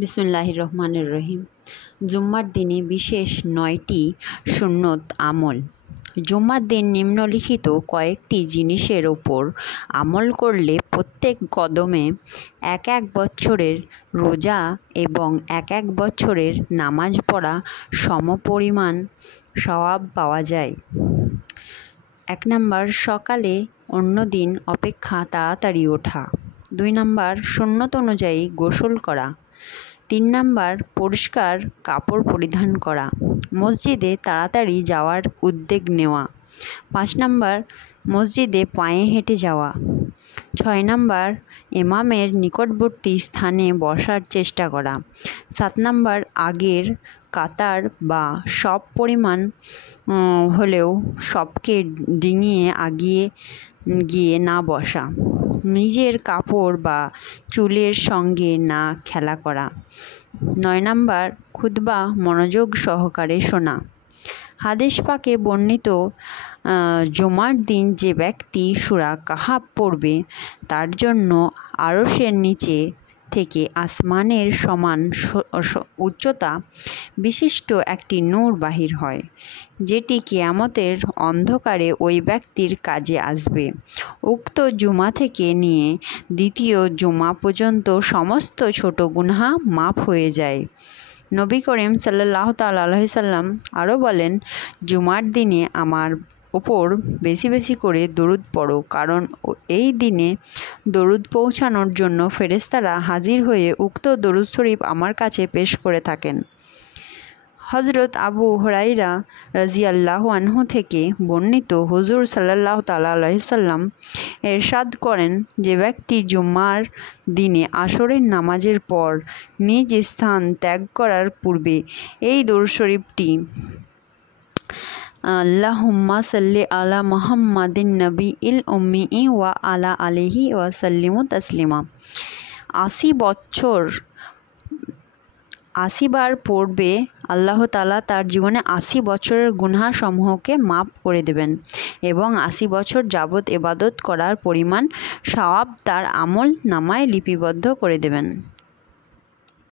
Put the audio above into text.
বিসমিল্লাহির রহমানির রহিম। জুম্মার দিনে বিশেষ 9টি সুন্নত আমল। জুম্মার দিন নিম্নলিখিত কয়েকটি জিনিসের ওপর আমল করলে প্রত্যেক কদমে এক এক বছরের রোজা এবং এক এক বছরের নামাজ পড়া সমপরিমাণ সওয়াব পাওয়া যায়। 1 নাম্বার, সকালে অন্য দিন অপেক্ষা তাড়াতাড়ি ওঠা। 2 নাম্বার, সুন্নত অনুযায়ী গোসল করা। 3 নাম্বার, পরিষ্কার কাপড় পরিধান করা। মসজিদে তাড়াতাড়ি যাওয়ার উদ্যোগ নেওয়া। 5 নাম্বার, মসজিদে পায়ে হেঁটে যাওয়া। 6 নাম্বার, ইমামের নিকটবর্তী স্থানে বসার চেষ্টা করা। 7 নাম্বার, আগের কাতার বা সব পরিমাণ হলেও সবকে ডিঙিয়ে আগিয়ে গিয়ে না বসা। নিজের কাপড় বা চুলের সঙ্গে না খেলা করা। 9 নাম্বার, খুতবা মনোযোগ সহকারে শোনা। হাদিস পাকে বর্ণিত, জুমার দিন যে ব্যক্তি সূরা কাহাফ পড়বে তার জন্য আরশের নিচে থেকে আসমানের সমান উচ্চতা বিশিষ্ট একটি নূর বাহির হয়, যেটি কিয়ামতের অন্ধকারে ওই ব্যক্তির কাজে আসবে। উক্ত জুমা থেকে নিয়ে দ্বিতীয় জুমা পর্যন্ত সমস্ত ছোট গুনাহ মাফ হয়ে যায়। নবী করিম সাল্লাল্লাহু তাআলা আলাইহি সাল্লাম আরও বলেন, জুমার দিনে আমার ওপর বেশি বেশি করে দরুদ পড়ো, কারণ এই দিনে দরুদ পৌঁছানোর জন্য ফেরেশতারা হাজির হয়ে উক্ত দরুদ শরীফ আমার কাছে পেশ করে থাকেন। হযরত আবু হুরায়রা রাযিয়াল্লাহু আনহু থেকে বর্ণিত, হুজুর সাল্লাল্লাহু তাআলা আলাইহি সাল্লাম ইরশাদ করেন, যে ব্যক্তি জুম্মার দিনে আসরের নামাজের পর নিজ স্থান ত্যাগ করার পূর্বে এই দরুদ শরীফটি আল্লাহুম্মা সাল্লি আলা মুহাম্মাদিন নবিয়্যিল উম্মি ওয়া আলা আলিহি ওয়া সাল্লিমু তাসলিমা 80 বার পড়বে, আল্লাহ তাআলা তার জীবনে 80 বছরের গুনাহ সমূহকে মাফ করে দেবেন এবং 80 বছর যাবৎ ইবাদত করার পরিমাণ সওয়াব তার আমল নামায় লিপিবদ্ধ করে দেবেন।